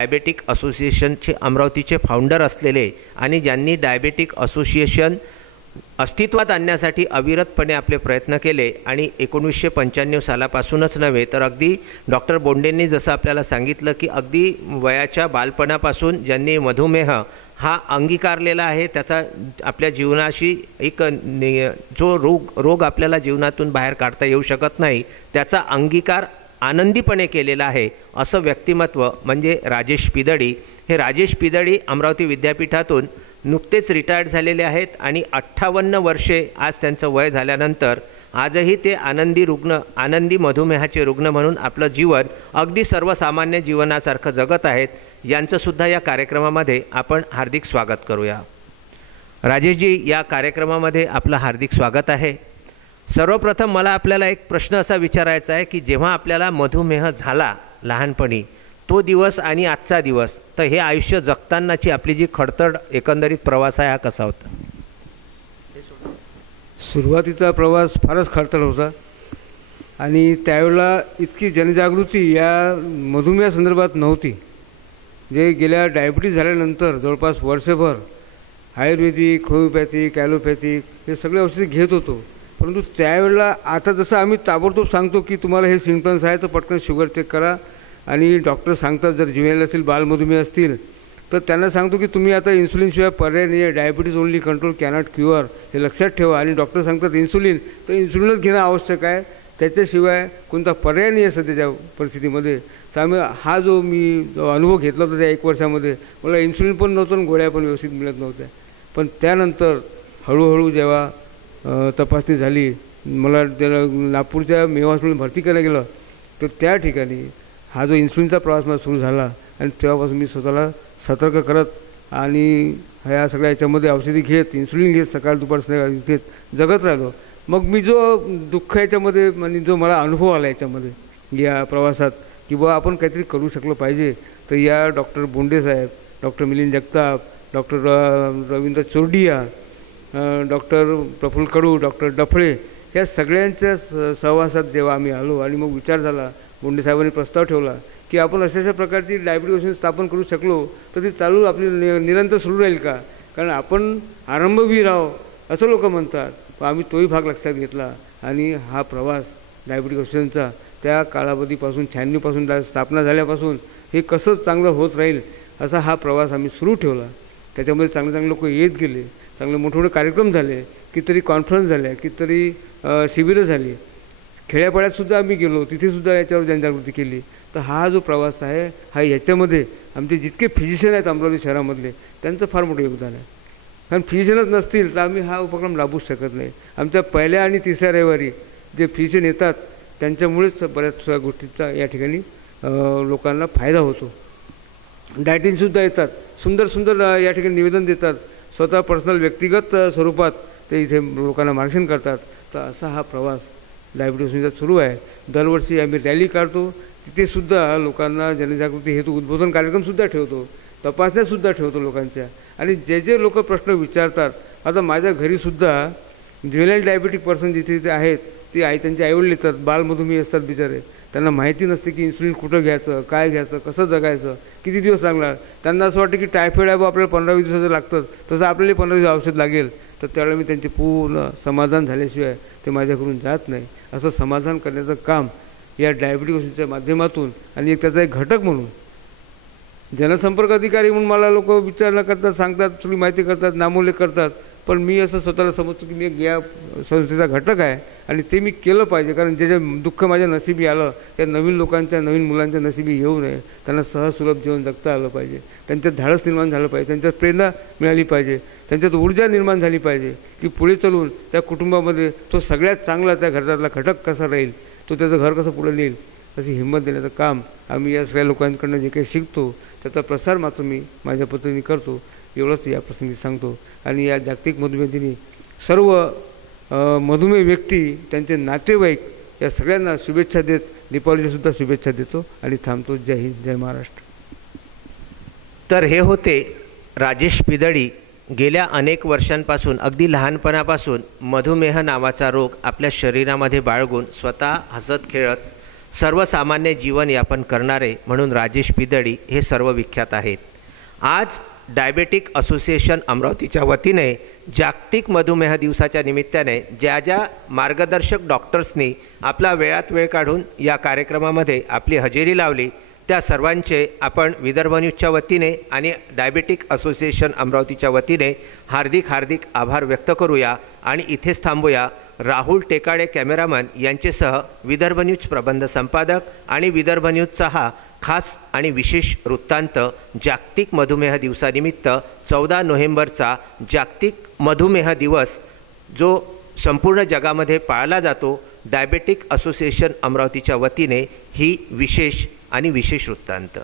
Diabetic असोसिएशनचे अमरावतीचे founder असलेले आणि ज्यांनी डायबेटिक असोसिएशन अस्तित्वात आणण्यासाठी अविरतपणे आपले प्रयत्न केले आणि 1995 सालापासूनच नव्हे तर अगदी डॉक्टर बोंडेंनी जसं आपल्याला सांगितलं की अगदी वयाच्या बालपणापासून ज्यांनी मधुमेह हा अंगीकारलेला आहे, त्याचा आपल्या जीवनाशी एक जो रोग आपल्याला जीवनातून बाहेर काढता येऊ शकत नाही त्याचा अंगीकार आनंदीपणे केलेला आहे असं व्यक्तिमत्व म्हणजे राजेश पिदडी. हे राजेश पिदडी अमरावती विद्यापीठातून नुकतेच रिटायर्ड झालेले आहेत आणि 58 वर्षे आज त्यांचं वय झाल्यानंतर आजही ते आनंदी मधुमेहाचे रुग्ण म्हणून आपलं जीवन अगदी सर्वसामान्य जीवनासारखं जगत आहेत. यांचंसुद्धा या कार्यक्रमामध्ये आपण हार्दिक स्वागत करूया. राजेशजी, या कार्यक्रमामध्ये आपलं हार्दिक स्वागत आहे. सर्वप्रथम मला आपल्याला एक प्रश्न असा विचारायचा आहे की जेव्हा आपल्याला मधुमेह झाला लहानपणी तो दिवस आणि आजचा दिवस, तर हे आयुष्य जगतानाची आपली जी खडतड एकंदरीत प्रवास आहे हा कसा होता? सुरुवातीचा प्रवास फारच खडतड होता आणि त्यावेळेला इतकी जनजागृती या मधुमेह संदर्भात नव्हती. जे गेल्या डायबिटीज झाल्यानंतर जवळपास वर्षभर आयुर्वेदिक, होमिओपॅथिक, ॲलोपॅथिक हे सगळे औषधे घेत होतो. परंतु त्यावेळेला आता जसं आम्ही ताबडतोब सांगतो की तुम्हाला हे सिम्पटम्स आहे तर पटकन शुगर चेक करा आणि डॉक्टर सांगतात जर ज्युवेनाइल असेल, बालमधुमेह असतील तर त्यांना सांगतो की तुम्ही आता इन्सुलिनशिवाय पर्याय नाही आहे, diabetes only control cannot cure, हे लक्षात ठेवा. आणि डॉक्टर सांगतात इन्सुलिन, तर इन्सुलिनच घेणं आवश्यक आहे, त्याच्याशिवाय कोणता पर्याय नाही आहे सध्याच्या परिस्थितीमध्ये. तर हा जो अनुभव घेतला होता त्या 1 वर्षामध्ये मला इन्सुलिन पण नव्हतं आणि गोळ्या पण व्यवस्थित मिळत नव्हत्या. पण त्यानंतर हळूहळू जेव्हा तपासणी झाली, मला त्याला नागपूरच्या मेवा हॉस्पिटल भरती करायला गेलं तर त्या ठिकाणी हा जो इन्सुलिनचा प्रवास मला सुरू झाला आणि तेव्हापासून मी स्वतःला सतर्क करत आणि ह्या सगळ्या याच्यामध्ये औषधी घेत, इन्सुलिन घेत, सकाळ दुपार संध्याकाळ घेत जगत राहिलो. मग मी जो दुःख याच्यामध्ये म्हणजे जो मला अनुभव आला याच्यामध्ये या प्रवासात की बुवा आपण काहीतरी करू शकलो पाहिजे, तर या डॉक्टर बोंडे साहेब, doctor Milind Jagtap, doctor Ravindra Chordia, doctor Praful Kadu, doctor Daphale या सगळ्यांच्या सहवासात जेव्हा आम्ही आलो आणि मग विचार झाला, बोंडे साहेबांनी प्रस्ताव ठेवला की आपण अशा प्रकारची डायबिटीज असोसिएशन स्थापन करू शकलो तर ती चालू आपली निरंतर सुरू राहील का? कारण आपण आरंभवीर आहोत असं लोक म्हणतात. पण आम्ही तोही भाग लक्षात घेतला आणि हा प्रवास डायबिटीज असोसिएशनचा त्या कालावधीपासून 96पासून स्थापना झाल्यापासून हे कसं चांगलं होत राहील असा हा प्रवास आम्ही सुरू ठेवला. त्याच्यामध्ये चांगले लोक येत गेले, चांगले मोठे कार्यक्रम झाले, कितीतरी कॉन्फरन्स झाल्या, कितीतरी शिबिरं झाली, खेड्यापाड्यातसुद्धा आम्ही गेलो, तिथेसुद्धा याच्यावर जनजागृती केली. तर हा जो प्रवास आहे हा याच्यामध्ये आमचे जितके फिजिशियन आहेत अमरावती शहरामधले त्यांचं फार मोठं योगदान आहे. कारण फिजिशियनच नसतील तर आम्ही हा उपक्रम राबवूच शकत नाही. आमच्या पहिल्या आणि तिसऱ्या रविवारी जे फिजिशियन येतात त्यांच्यामुळेच बऱ्याच गोष्टीचा या ठिकाणी लोकांना फायदा होतो. डायटिनसुद्धा येतात, सुंदर या ठिकाणी निवेदन देतात, स्वतः पर्सनल व्यक्तिगत स्वरूपात ते इथे लोकांना मार्गदर्शन करतात. तर असा हा प्रवास डायबिटीजचा सुरू आहे. दरवर्षी आम्ही रॅली काढतो, तिथेसुद्धा लोकांना जनजागृती हेतू उद्बोधन कार्यक्रमसुद्धा ठेवतो, तपासण्यासुद्धा ठेवतो लोकांच्या. आणि जे लोक प्रश्न विचारतात, आता माझ्या घरीसुद्धा ज्युवेनाइल डायबिटिक पर्सन जिथे आहेत ते त्यांचे आईवडील येतात, बालमधुमेही असतात बिचारे, त्यांना माहिती नसते की इन्सुलिन कुठं घ्यायचं, काय घ्यायचं, कसं जगायचं, किती दिवस लागणार. त्यांना असं वाटतं की टायफॉईड आहे आपल्याला 15-20 दिवसाचं लागतं, तसं आपल्याला 15 दिवस औषध लागेल. तर त्यावेळेला मी त्यांचे पूर्ण समाधान झाल्याशिवाय ते माझ्याकडून जात नाही. असं समाधान करण्याचं काम या डायबिटीज असोसिएशनच्या माध्यमातून आणि त्याचा एक घटक म्हणून जनसंपर्क अधिकारी म्हणून मला लोक विचारणा करतात, सांगतात, सगळी माहिती करतात, नामोल्लेख करतात. पण मी असं स्वतःला समजतो की मी एक या संस्थेचा घटक आहे आणि ते मी केलं पाहिजे. कारण जे दुःख माझ्या नशिबी आलं त्या नवीन लोकांच्या, नवीन मुलांच्या नशिबी येऊ नये, त्यांना सहज सुलभ जीवन जगता आलं पाहिजे, त्यांच्यात धाडस निर्माण झालं पाहिजे, त्यांच्यात प्रेरणा मिळाली पाहिजे, त्यांच्यात ऊर्जा निर्माण झाली पाहिजे की पुढे चलून त्या कुटुंबामध्ये तो सगळ्यात चांगला त्या घरातला घटक कसा राहील, तो त्याचं घर कसं पुढे नेईल अशी हिंमत देण्याचं काम आम्ही या सगळ्या लोकांकडनं जे काही शिकतो त्याचा प्रसार मात्र मी माझ्या पद्धतीने करतो. एवढंच या प्रसंगी सांगतो. आणि या जागतिक मधुमेह दिनी सर्व मधुमेह व्यक्ती, त्यांचे नातेवाईक या सगळ्यांना शुभेच्छा देत दीपावलीच्यासुद्धा शुभेच्छा देतो आणि थांबतो. जय हिंद, जय महाराष्ट्र. तर हे होते राजेश पिदडी. गेल्या अनेक वर्षांपासून अगदी लहानपणापासून मधुमेह नावाचा रोग आपल्या शरीरामध्ये बाळगून स्वतः हसत खेळत सर्वसामान्य जीवनयापन करणारे म्हणून राजेश पिदळी हे सर्व विख्यात आहेत. आज डायबेटिक असोसिएशन अमरावतीच्या वतीने जागतिक मधुमेह दिवसाच्या निमित्ताने ज्या ज्या मार्गदर्शक डॉक्टर्सनी आपला वेळात वेळ काढून या कार्यक्रमामध्ये आपली हजेरी लावली त्या सर्वांचे आपण विदर्भ न्यूजच्या वतीने आणि डायबेटिक असोसिएशन अमरावतीच्या वतीने हार्दिक आभार व्यक्त करूया आणि इथेच थांबूया. राहुल टेकाडे कॅमेरामन यांचेसह विदर्भ न्यूज प्रबंध संपादक आणि विदर्भ न्यूजचा हा खास आणि विशेष वृत्तांत जागतिक मधुमेह दिवसानिमित्त 14 नोव्हेंबरचा जागतिक मधुमेह दिवस जो संपूर्ण जगामध्ये पाळला जातो, डायबेटिक असोसिएशन अमरावतीच्या वतीने ही विशेष वृत्तांत.